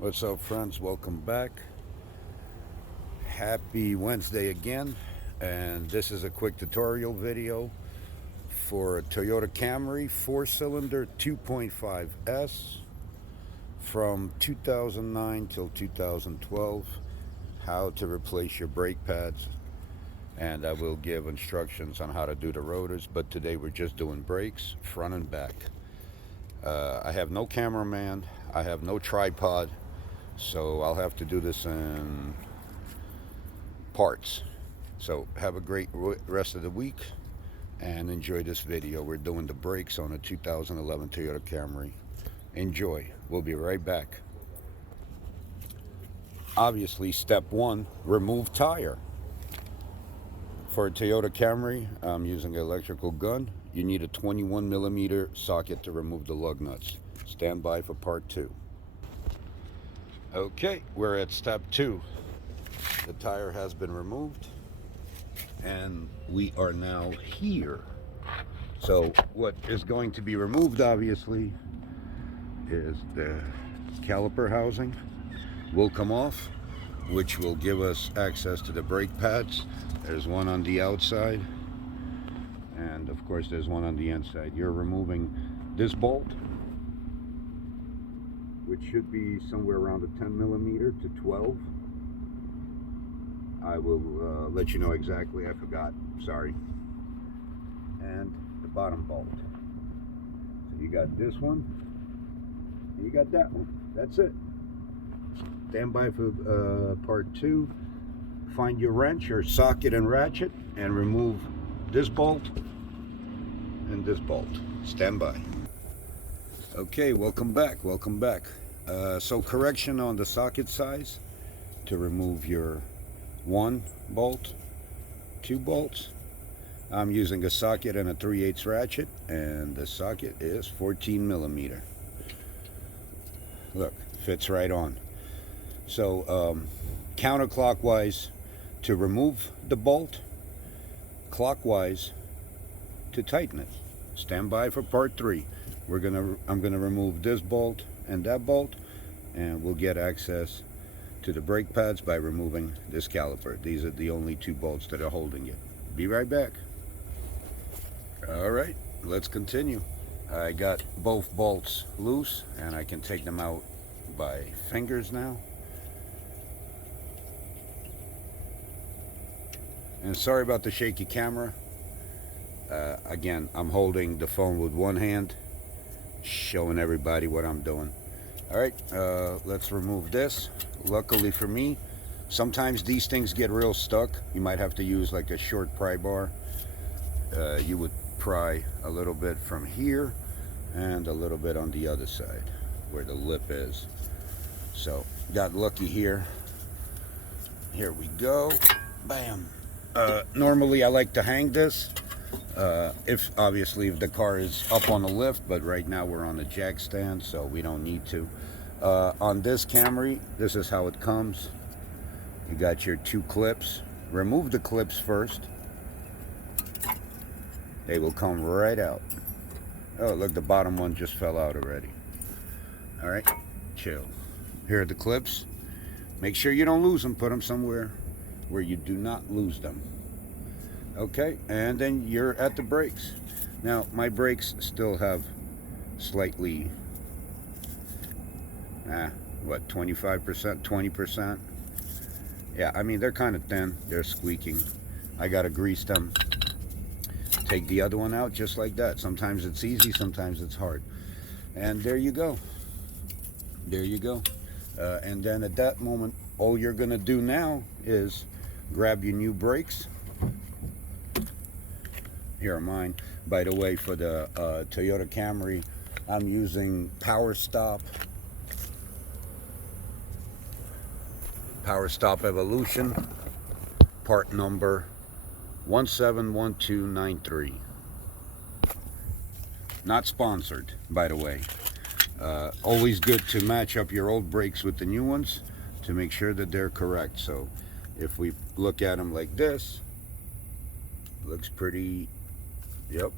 What's up, friends? Welcome back. Happy Wednesday again. And this is a quick tutorial video for a Toyota Camry 4-cylinder 2.5S from 2009 till 2012. How to replace your brake pads. And I will give instructions on how to do the rotors, but today we're just doing brakes, front and back. I have no cameraman. I have no tripod. So I'll have to do this in parts. So have a great rest of the week and enjoy this video. We're doing the brakes on a 2011 Toyota Camry. Enjoy. We'll be right back. Obviously, step one, remove tire. For a Toyota Camry, I'm using an electrical gun. You need a 21 millimeter socket to remove the lug nuts. Stand by for part two. Okay, we're at step two. The tire has been removed and we are now here. So what is going to be removed, obviously, is the caliper housing will come off, which will give us access to the brake pads. There's one on the outside and of course there's one on the inside. You're removing this bolt, which should be somewhere around a 10 millimeter to 12. I will let you know exactly. I forgot. Sorry. And the bottom bolt. So you got this one, and you got that one. That's it. Stand by for part two. Find your wrench or socket and ratchet and remove this bolt and this bolt. Stand by. Okay, welcome back. Welcome back. So correction on the socket size to remove your one bolt, two bolts. I'm using a socket and a 3/8 ratchet, and the socket is 14 millimeter. Look, fits right on. So counterclockwise to remove the bolt, clockwise to tighten it. Stand by for part three. I'm gonna remove this bolt and that bolt, and we'll get access to the brake pads by removing this caliper. These are the only two bolts that are holding it. Be right back. All right, let's continue. I got both bolts loose and I can take them out by fingers now. And sorry about the shaky camera. Again, I'm holding the phone with one hand, showing everybody what I'm doing. All right, let's remove this. Luckily for me, sometimes these things get real stuck. You might have to use like a short pry bar. You would pry a little bit from here and a little bit on the other side where the lip is. So got lucky here. Here we go. Bam. Normally I like to hang this if the car is up on the lift, but right now we're on the jack stand, so we don't need to. On this Camry, this is how it comes. You got your two clips. Remove the clips first. They will come right out. Oh, look, the bottom one just fell out already. All right, chill. Here are the clips. Make sure you don't lose them. Put them somewhere where you do not lose them. Okay, and then you're at the brakes. Now, my brakes still have slightly, 25%, 20%. Yeah, I mean, they're kind of thin. They're squeaking. I got to grease them. Take the other one out just like that. Sometimes it's easy, sometimes it's hard. And there you go. There you go. And then at that moment, all you're going to do now is grab your new brakes. Here are mine. By the way, for the Toyota Camry, I'm using Power Stop Evolution, part number 171293. Not sponsored, by the way. Always good to match up your old brakes with the new ones to make sure that they're correct. So if we look at them like this, looks pretty. Yep.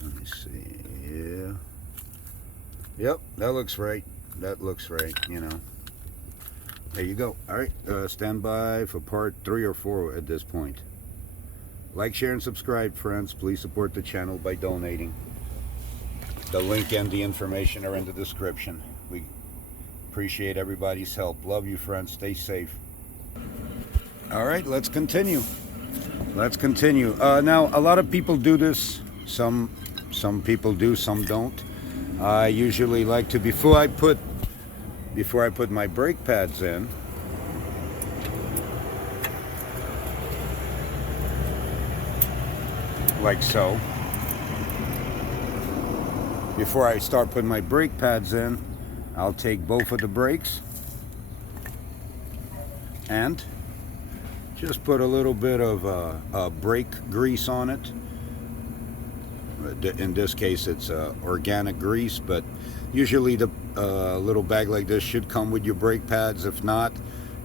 Let me see. Yeah. Yep, that looks right. That looks right, you know. There you go. All right, stand by for part 3 or 4 at this point. Like, share, and subscribe, friends. Please support the channel by donating. The link and the information are in the description. We appreciate everybody's help. Love you, friends. Stay safe. All right, let's continue. Let's continue. Now, a lot of people do this. Some people do, some don't. I usually like to, before I put my brake pads in, like so. Before I start putting my brake pads in, I'll take both of the brakes and just put a little bit of brake grease on it. In this case, it's organic grease, but usually the little bag like this should come with your brake pads. If not,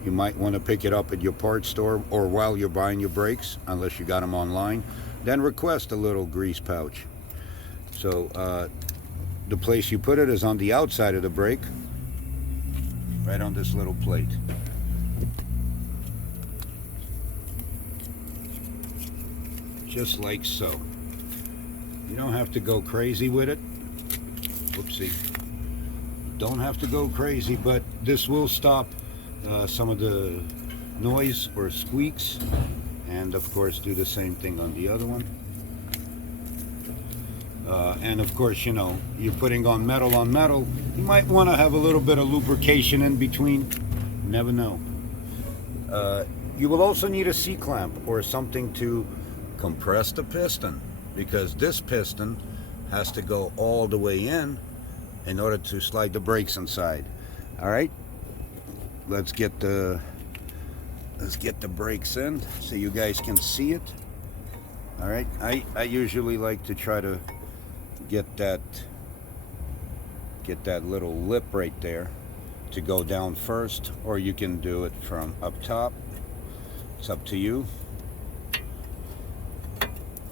you might want to pick it up at your parts store or while you're buying your brakes, unless you got them online. Then request a little grease pouch. So the place you put it is on the outside of the brake, right on this little plate. Just like so. You don't have to go crazy with it. Whoopsie. Don't have to go crazy, but this will stop some of the noise or squeaks. And of course, do the same thing on the other one. And of course, you know, you're putting on metal, you might want to have a little bit of lubrication in between. You never know. You will also need a C-clamp or something to compress the piston, because this piston has to go all the way in order to slide the brakes inside. All right, let's get the brakes in so you guys can see it. All right, I usually like to try to get that little lip right there to go down first, or you can do it from up top. It's up to you.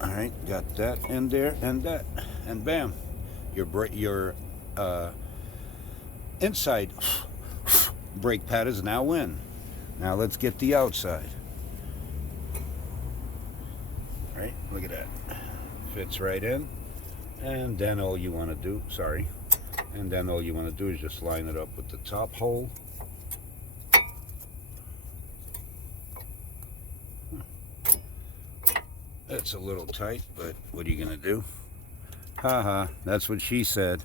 All right, got that in there and that, and bam, your inside brake pad is now in. Now let's get the outside. All right, look at that. Fits right in. And then all you want to do, is just line it up with the top hole. It's a little tight, but what are you gonna do? Haha, that's what she said.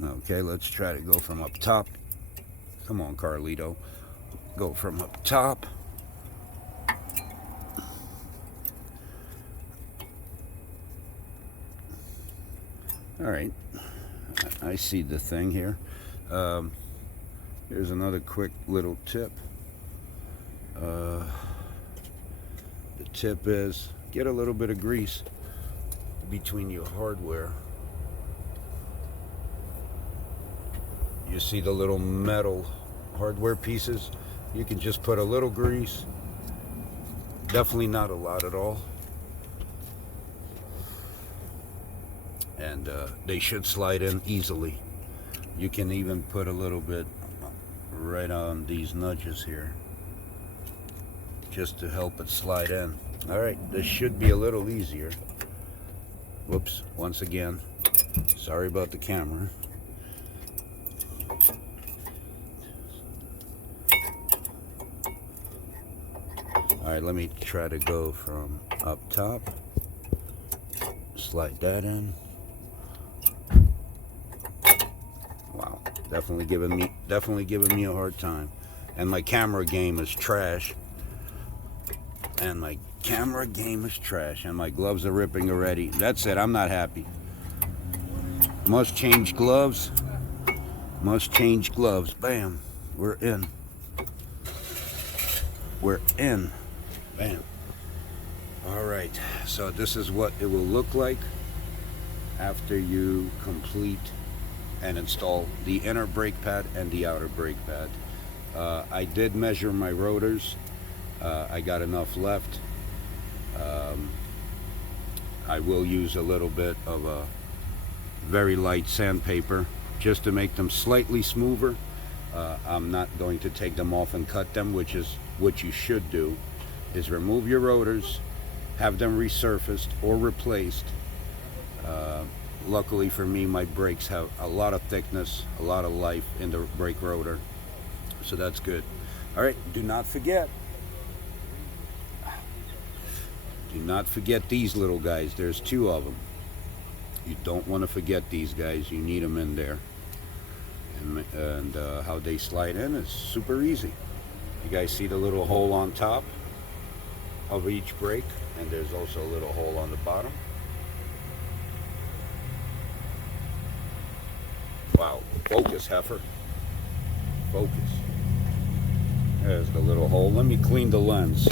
Okay, let's try to go from up top. Come on, Carlito. Go from up top. All right, I see the thing here. Here's another quick little tip. The tip is get a little bit of grease between your hardware. You see the little metal hardware pieces? You can just put a little grease. Definitely not a lot at all. And they should slide in easily. You can even put a little bit right on these nudges here, just to help it slide in. All right, this should be a little easier. Whoops, once again, sorry about the camera. All right, let me try to go from up top. Slide that in. Wow, definitely giving me a hard time. And my camera game is trash. And my gloves are ripping already. That's it, I'm not happy. Must change gloves. Bam, we're in. Bam. All right, so this is what it will look like after you complete and install the inner brake pad and the outer brake pad. I did measure my rotors. I got enough left. I will use a little bit of a very light sandpaper just to make them slightly smoother. I'm not going to take them off and cut them, which is what you should do, is remove your rotors, have them resurfaced or replaced. Luckily for me, my brakes have a lot of thickness, a lot of life in the brake rotor, so that's good. All right, do not forget these little guys. There's two of them. You don't want to forget these guys. You need them in there. And how they slide in is super easy. You guys see the little hole on top of each brake, and there's also a little hole on the bottom. Wow, focus, heifer. Focus. There's the little hole. Let me clean the lens.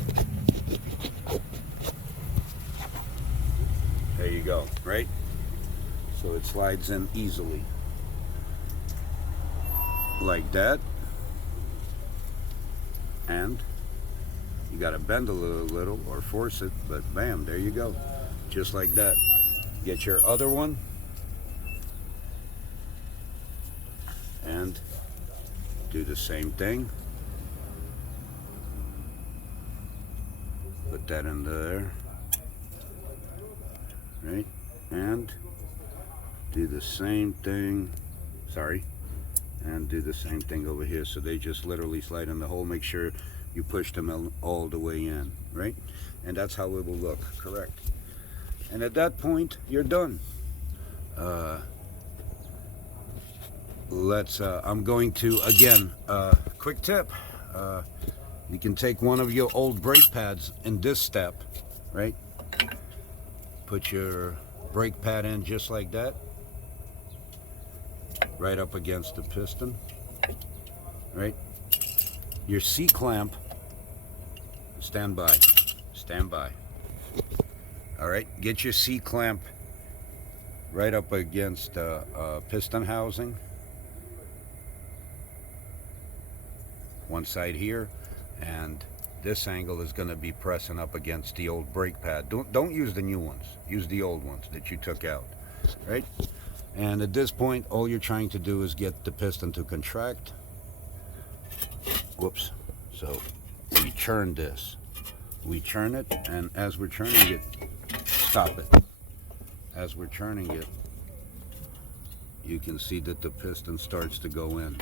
There you go, right? So it slides in easily. Like that. And you gotta bend a little or force it, but bam, there you go. Just like that. Get your other one. And do the same thing. Put that in there. Right? And do the same thing. Sorry. And do the same thing over here. So they just literally slide in the hole. Make sure you push them all the way in. Right? And that's how it will look. Correct. And at that point, you're done. I'm going to, again, quick tip. You can take one of your old brake pads in this step, right? Put your brake pad in just like that. Right up against the piston, right? Your C-clamp, stand by. All right, get your C-clamp right up against the piston housing. One side here, and this angle is going to be pressing up against the old brake pad. Don't use the new ones. Use the old ones that you took out, right? And at this point, all you're trying to do is get the piston to contract. Whoops. So we churn this. We churn it, and as we're churning it, stop it. As we're churning it, you can see that the piston starts to go in.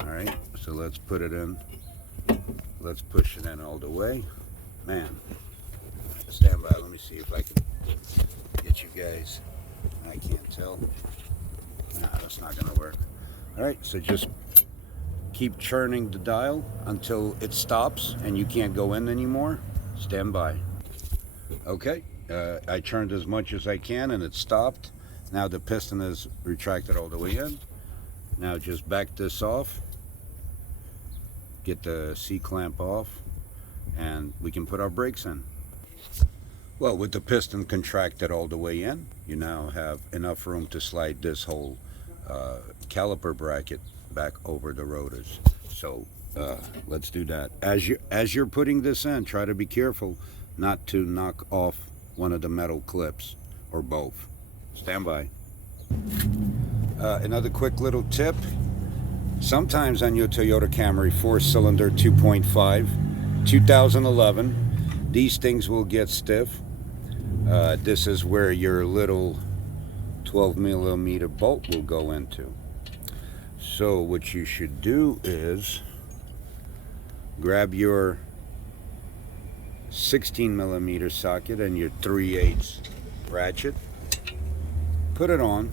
All right, so let's put it in. Let's push it in all the way. Man, stand by. Let me see if I can get you guys. I can't tell. Nah, that's not gonna work. All right, so just keep churning the dial until it stops and you can't go in anymore. Stand by. Okay, I churned as much as I can and it stopped. Now the piston is retracted all the way in. Now just back this off. Get the C-clamp off, and we can put our brakes in. Well, with the piston contracted all the way in, you now have enough room to slide this whole caliper bracket back over the rotors. So let's do that. As you're putting this in, try to be careful not to knock off one of the metal clips or both. Stand by. Another quick little tip. Sometimes on your Toyota Camry 4-cylinder 2.5 2011, these things will get stiff. This is where your little 12mm bolt will go into. So what you should do is grab your 16mm socket and your 3/8 ratchet, put it on.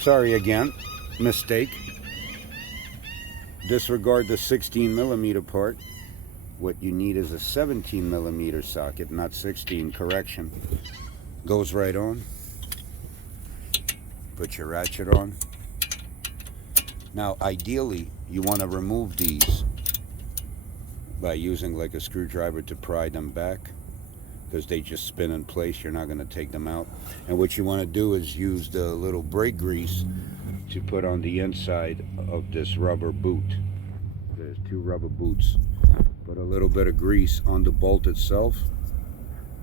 Sorry again, mistake. Disregard the 16mm part. What you need is a 17mm socket, not 16, correction. Goes right on. Put your ratchet on. Now ideally you want to remove these by using like a screwdriver to pry them back, because they just spin in place. You're not going to take them out. And what you want to do is use the little brake grease to put on the inside of this rubber boot. There's two rubber boots. Put a little bit of grease on the bolt itself,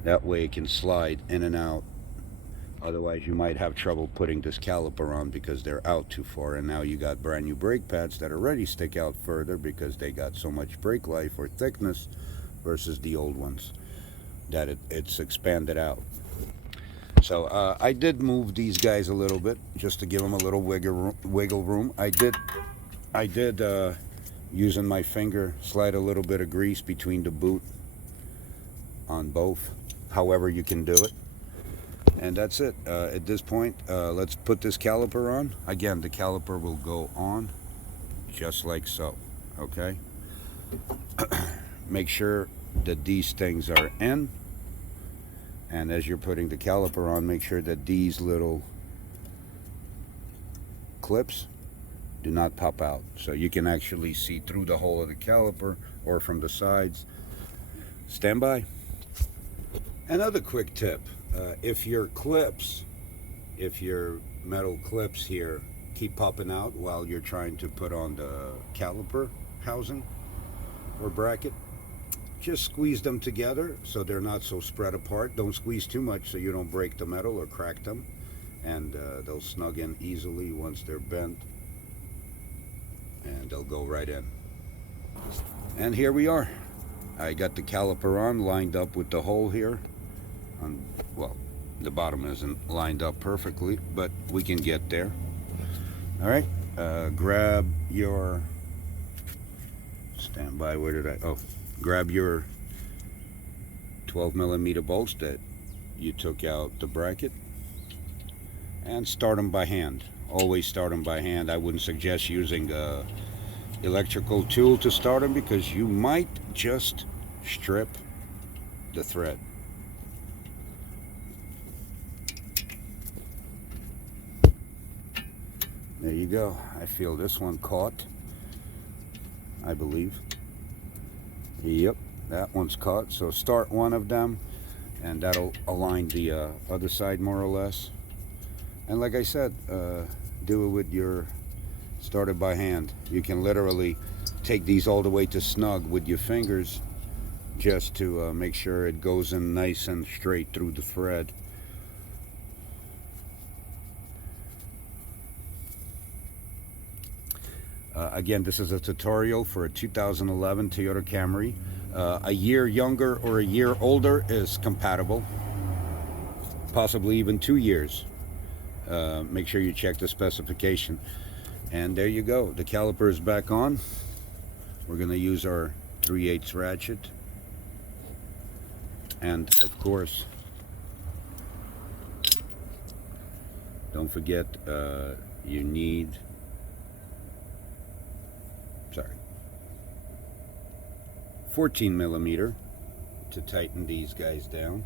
That way it can slide in and out. Otherwise, you might have trouble putting this caliper on because they're out too far. And now you got brand new brake pads that already stick out further because they got so much brake life or thickness versus the old ones that it's expanded out. So I did move these guys a little bit just to give them a little wiggle room. I did using my finger slide a little bit of grease between the boot on both, however you can do it. And that's it. At this point, let's put this caliper on. Again, the caliper will go on just like so, okay? Make sure that these things are in. And as you're putting the caliper on, make sure that these little clips do not pop out. So you can actually see through the hole of the caliper or from the sides. Stand by. Another quick tip. If your metal clips here keep popping out while you're trying to put on the caliper housing or bracket, just squeeze them together so they're not so spread apart. Don't squeeze too much so you don't break the metal or crack them, and they'll snug in easily once they're bent, and they'll go right in. And here we are. I got the caliper on, lined up with the hole here. Well, the bottom isn't lined up perfectly, but we can get there. All right, grab your, stand by, where did I, oh, grab your 12mm bolts that you took out the bracket and start them by hand. Always start them by hand. I wouldn't suggest using a electrical tool to start them because you might just strip the thread. There you go. I feel this one caught, I believe. Yep, that one's caught. So start one of them and that'll align the other side more or less. And like I said, do it with your, started by hand. You can literally take these all the way to snug with your fingers just to make sure it goes in nice and straight through the thread. Again, this is a tutorial for a 2011 Toyota Camry. A year younger or a year older is compatible, possibly even 2 years. Make sure you check the specification. And there you go, the caliper is back on. We're going to use our 3/8 ratchet, and of course, don't forget you need 14mm to tighten these guys down.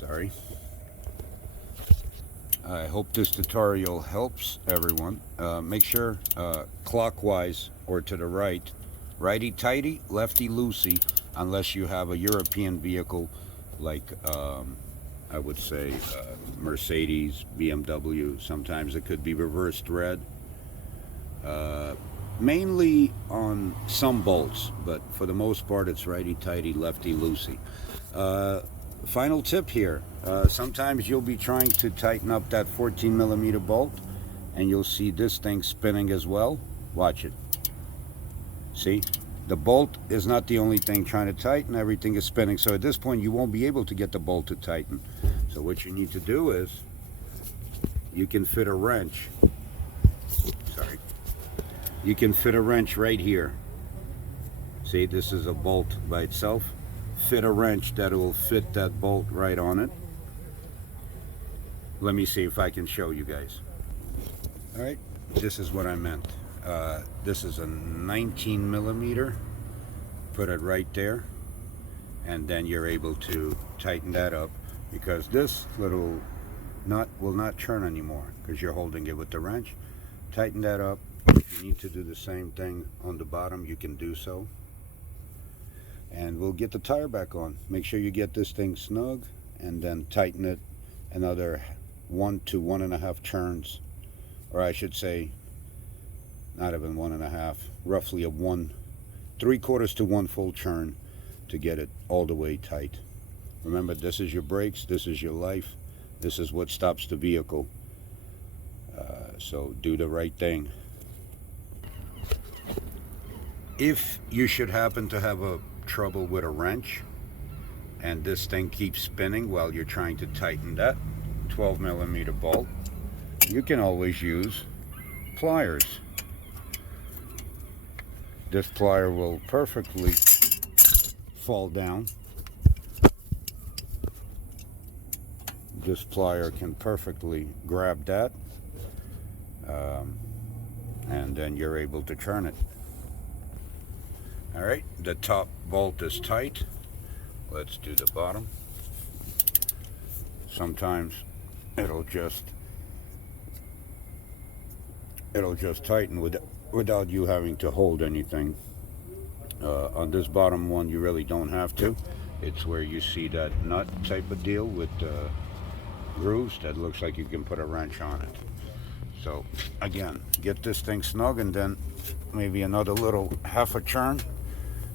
Sorry. I hope this tutorial helps everyone. Make sure clockwise or to the right, righty-tighty, lefty-loosey, unless you have a European vehicle like I would say Mercedes, BMW. Sometimes it could be reversed red. Mainly on some bolts, but for the most part it's righty-tighty, lefty-loosey. Final tip here. Sometimes you'll be trying to tighten up that 14mm bolt and you'll see this thing spinning as well. Watch it. See? The bolt is not the only thing trying to tighten, everything is spinning. So at this point you won't be able to get the bolt to tighten. So what you need to do is, you can fit a wrench. Sorry. You can fit a wrench right here. See, this is a bolt by itself. Fit a wrench that will fit that bolt right on it. Let me see if I can show you guys. All right, this is what I meant. This is a 19mm. Put it right there, and then you're able to tighten that up, because this little nut will not turn anymore because you're holding it with the wrench. Tighten that up. If you need to do the same thing on the bottom, you can do so. And we'll get the tire back on. Make sure you get this thing snug and then tighten it another 1 to 1.5 turns, or I should say not even 1.5, roughly a 3/4 to 1 full turn to get it all the way tight. Remember, this is your brakes, this is your life, this is what stops the vehicle. So do the right thing. If you should happen to have a trouble with a wrench and this thing keeps spinning while you're trying to tighten that 12mm bolt, you can always use pliers. This plier will perfectly fall down. This plier can perfectly grab that, and then you're able to turn it. All right, the top bolt is tight. Let's do the bottom. Sometimes it'll just tighten without you having to hold anything. On this bottom one, you really don't have to. It's where you see that nut type of deal with grooves that looks like you can put a wrench on it. So again, get this thing snug, and then maybe another little half a turn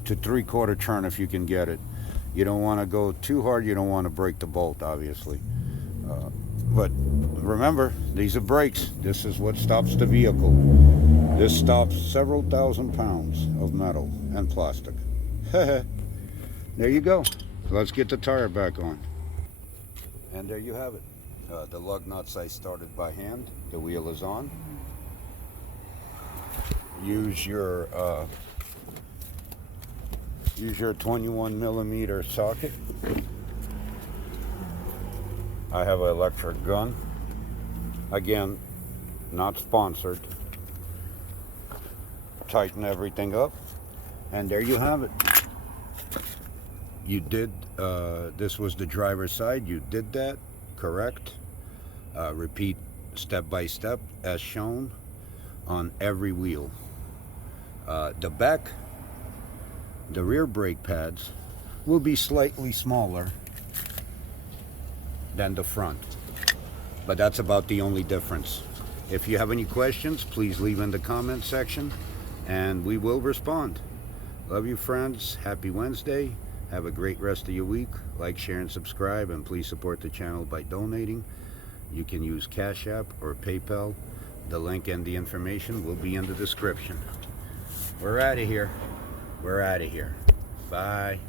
to 3/4 turn if you can get it. You don't want to go too hard, you don't want to break the bolt, obviously. But remember, these are brakes. This is what stops the vehicle. This stops several thousand pounds of metal and plastic. There you go. Let's get the tire back on. And there you have it. The lug nuts I started by hand. The wheel is on. Use your 21mm socket. I have an electric gun. Again, not sponsored. Tighten everything up, and there you have it. You did, this was the driver's side. You did that correct. Repeat step by step as shown on every wheel. The back, the rear brake pads will be slightly smaller than the front, but that's about the only difference. If you have any questions, please leave in the comment section and we will respond. Love you, friends. Happy Wednesday. Have a great rest of your week. Like, share, and subscribe, and please support the channel by donating. You can use Cash App or PayPal. The link and the information will be in the description. We're out of here. We're out of here. Bye.